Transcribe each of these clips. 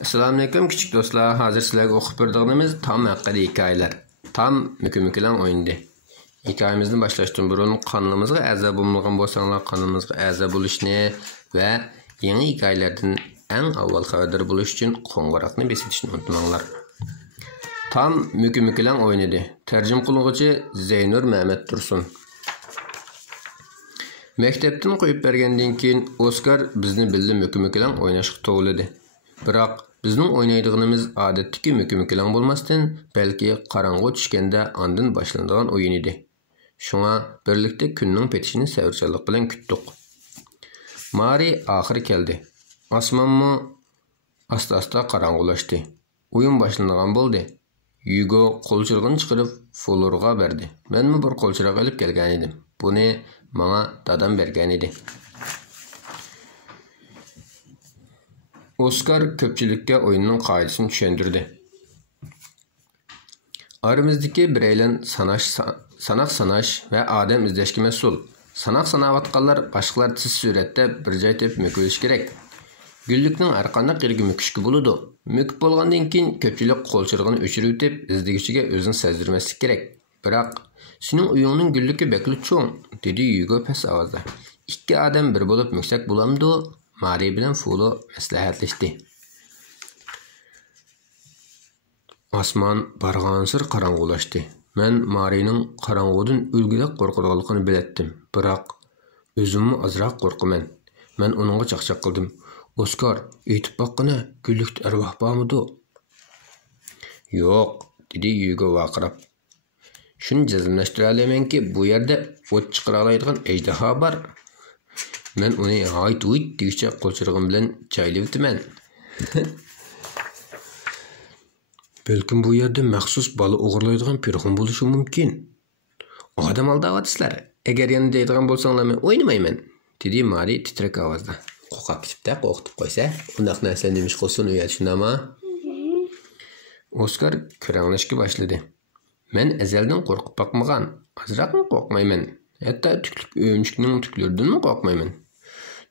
Assalamualaikum küçük dostlar. Hazır sizlerge okup berdiğimiz tam hakkında hikayeler. Tam mükemmelen oyundu. Hikayemizni başlaştırdan burun kanalımızga a'zo bo'lmagan bo'lsanglar kanalımızga a'zo bo'lishni va yangi hikayelerden en avval xabardor bo'lish uchun qo'ng'iroqni besitishni unutmanglar. Tam mükemmelen oynadı. Tercüm qiluvchi Zeynur Mehmet Tursun. Mektepten qo'yib bergandan keyin Oskar bizni bildi mükemmelen oynashga to'g'ladi. Biroq bizning o'ynaydiganimiz odatdagi mükemmelen bo'lmasdan, balki qorong'u tushganda ondan boshlanadigan o'yin edi. Shunga birlikda kunning petishini savrchanlik bilan kutdik. Mari oxiri keldi. Osmonmi asta-asta qorong'ulashdi. O'yin boshlanadigan bo'ldi. Yugo qo'lchirog'ini chiqarib Florga berdi. Menmi bir qo'lchiroq olib kelgan edim. Buni menga dadam bergan edi. Oskar köpçülükке oyunun qaydasını tushuntirdi. Aramızdaki bireylen sanak sanash ve adam izlashga mas'ul. Sanak sanayotganlar boshqalar tiz suratda bir joy tepib mükülish kerak. Gullikning har qanday qirgi mükishki bo'ladi. Mükib bo'lgandan keyin ko'pchilik qo'lchirog'ini o'chirib o'tib, izdigichiga o'zini sezdirmaslik kerak. Biroq sening uyingning gulligi bekli cho'ng, dedi Yugo past ovozda. Ikki odam bir bo'lib muksak bo'lamdi. Mari bilan Folo maslahatlashdi. Osmon barg'ansir qorong'ulashdi. Men Marining qorong'udan o'lgidek qo'rqadiganligini biletdim. Biroq o'zimni ozroq qo'rqaman. Men uningga chaqchaq qildim. Oskar, aytib boqqina, gullikda arvoh bormidi? Yo'q, dedi Yugo vaqirab. Shuni jazmlashtira olamanki, bu yerda o't chiqara oladigan ejderha bor. Men uni hayt-huyt degicha qo'lchirog'im bilan chaylab o'taman. Balkim bu yerda maxsus bola o'g'irlaydigan pirxon bo'lishi mumkin. Odam aldayapsizlar. Agar yana deydigan bo'lsanglar men o'ynamayman, dedi Mari titrak ovozda. Qo'rqib ketibdi, qo'rqitib qo'ysa, undaq narsani nemish qilsin uyat shundami? Oskar ko'ranglashga boshladi. Men azaldan qo'rqib boqmagan, azroqmi qo'rqmayman. Hatta tüklik öğünçükünün tüklerinden mi korkmayman?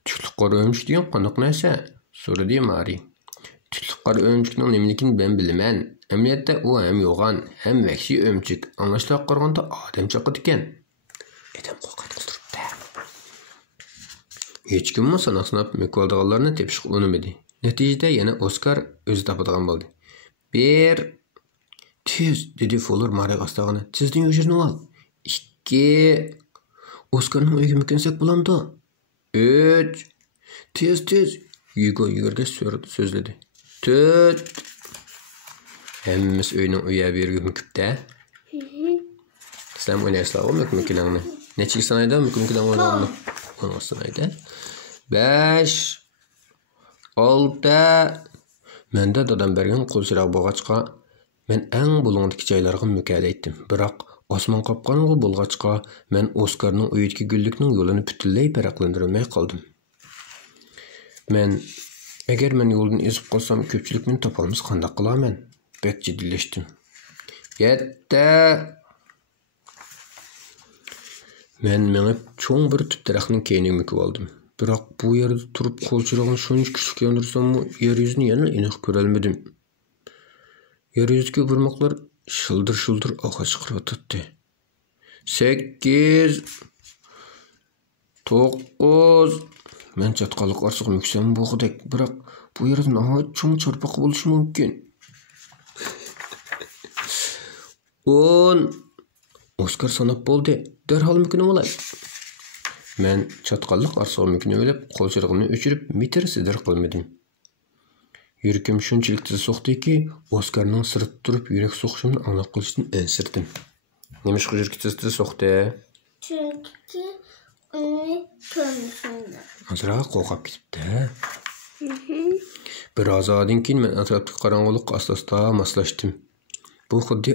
Tüklik qora öğünçük degan qandoq narsa? So'radi Mari. Tüklik qora öğünçükning nimaligini ben bilaman. Amaliyotda u ham yo'g'on, ham vahshiy öğünçük. Anglashtirib qaraganda odam chaqadi ekan. Adam qo'rqat qildiribdi. Hech kimmi sanab mukvaldaganlarni tepishga unamadi. Natijada yana Oskar o'zi topadigan bo'ldi. Bir tez dedi Fuller Mari astag'ini. Sizning o'shirini ol. 2 Oskar'ın uyuga mükensek bulamdı. 3 Tez Yugo yugurga so'zladi. 4 Hemmimiz uyning uya bergi müküpde. Sizlar o'ynaysizlar o mükümkilarni. Nechik sanayda mükümkilar o'ynaganda? 10 sanayda. 5 6 Menda dadam bergan qo'lchiroq bo'lg'achqa men eng bulungdagi joylarga mükayla etdim. Biroq Osman qopqonga bo'lg'achqa men Oskarning uyidagi gullikning yo'lini butunlay farqlantirmay qoldim. Agar men yo'ldan ezib qolsam, ko'pchilik meni topolmas qanday qilaman? Bek jiddilashdim. Yetta. Men menib cho'ng bir tut daraxtning keyiniga mukib oldim. Biroq bu yerda turib qo'lchirog'ini shuncha kuchli yondirsam-mu, yer yuzini yana aniq ko'ra olmadim. Yer yuziga burmoqlar shildir oqa chiqarib turibdi. 8 9 Men chatqaliq orsiq muksam bo'g'idek, biroq bu yerda nihoyat cho'ng chorpoq bo'lishi mumkin. 10 Oskar sanab bo'ldi. Darhol mukini olay. Men chatqaliq orsiq mukini olib, qo'lchirog'imni o'chirib, metrsidir qilmadim. Yuragim shunchalik tez so'qdiki, Oskarning sirib turib yurak so'qishimni anglab qolishdan ensirdim. Nima ish yuragi tez so'qdi? Chunki uni ko'rishimda. Azroq qo'rqib ketibdi. Birozdan keyin men atrofdagi qorong'ulikqa asta-asta moslashdim. Bu xuddi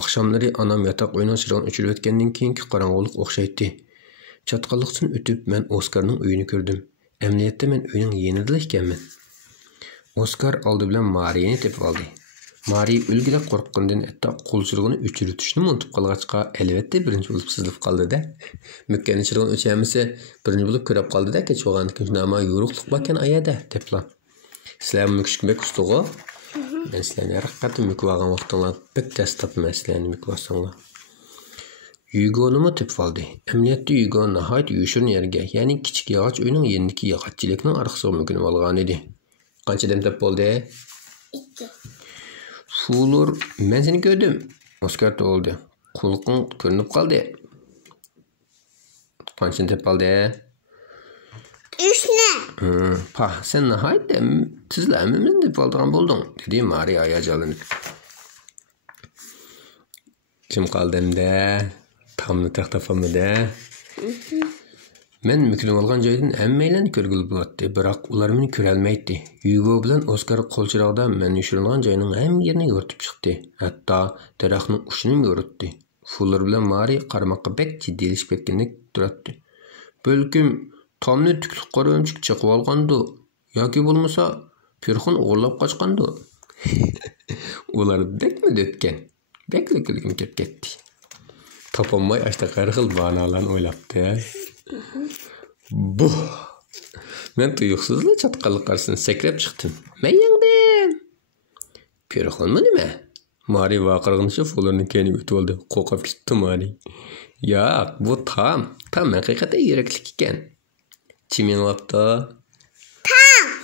oqshomlari onam yotoq o'yinini chirog'ini o'chirib o'tgandan keyingi qorong'ulik o'xshaydi. Chatqalliqdan o'tib men Oskarning uyini ko'rdim. Amaliyotda men uyning yenida ekanman. Oskar oldi bilan Mari'ni tepib oldi. Mari o'lgilab qo'rqqandan hatto qo'lchirog'ini o'chirishni unutib qolg'achqa, albatta birinchi bo'lib sizilib qoldi-da. Mukkani chirog'ini o'chirmasa, birinchi bo'lib ko'rib qoldi-da, kechqurun kunama yo'ruqliq bakkan ayada deblar. Sizler müküşük bek ustuğu. Ben sizlerine haqiqatdan mükü algan vaqtыңlar bek tez tapman sizlerni mükü alsаңlar. Yugonumu tepip aldı. Emniyette Yugo nahayet yuşurun yerge, yani kichik yağaç uyning yendiki yağaçchilikning arqasiga mükünüp algan edi. Qanchadan tepip oldu? 2. Fulur, ben seni gördüm. Oskar da oldu. Kulqın görünüp kaldı. Qanchadan tepip aldı? 3 ne? Pah, sen nahayet de sizler emmimizin tepip aldığın buldun, dedi Maria ayacalanıp. Kim kaldı emde? Tamını taxtafamıda. Men mükünüp algan joydan emmeylerini körgülüp bolatdı, biroq ular meni körelmeydi. Yugo bilan Oskar qo'lchirog'da men yushirgan joyning hamma yerini yo'ritib chiqdi. Hatto daraxtning ushini yo'ritdi. Fuller bilan Mari qarmoqqa bek jiddiyleşip ketgandek turadi. Balkim tomni tuklik qora o'mchik chiqib olgandi yoki bo'lmasa Pirxun o'g'irlab qochgandi. Ular bekmi dötken? Bekli kulgim kelib ketdi. Topolmay ashta har xil banolarni o'ylabdi. Bu. Men tuyuqsizla chatqanlik qarshisida sakrab chiqdim. Men yangdim. Pirxunmi nima? Mari vaqirg'inishi Fullerning keyniga o'tib oldi. Qo'rqib ketdi Mari. Yo'q, bu tam haqiqatan yuraklik ekan. Chimenlabdi.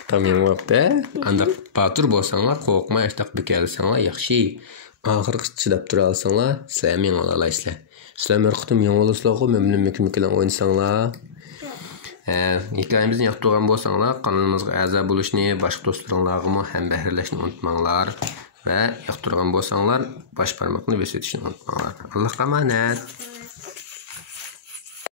Tam yengibdi. Anda batur bo'lsanglar, qo'rqmay ashtaq bekalsanglar yaxshi. Oxirgi chidab tura olsanglar, sizlar men olaysizlar. Sizlar merqitim yangilasizlar, men bilan mükümüklan o'ynasanglar. Hikoyamizni yoqtirgan bo'lsanglar, kanalımızga a'zo bo'lishni, boshqa do'stlaringizga ham bahrlashni unutmanglar va yoqtirgan bo'lsanglar, bosh barmoqni bosishni unutmanglar. Allohga omonat.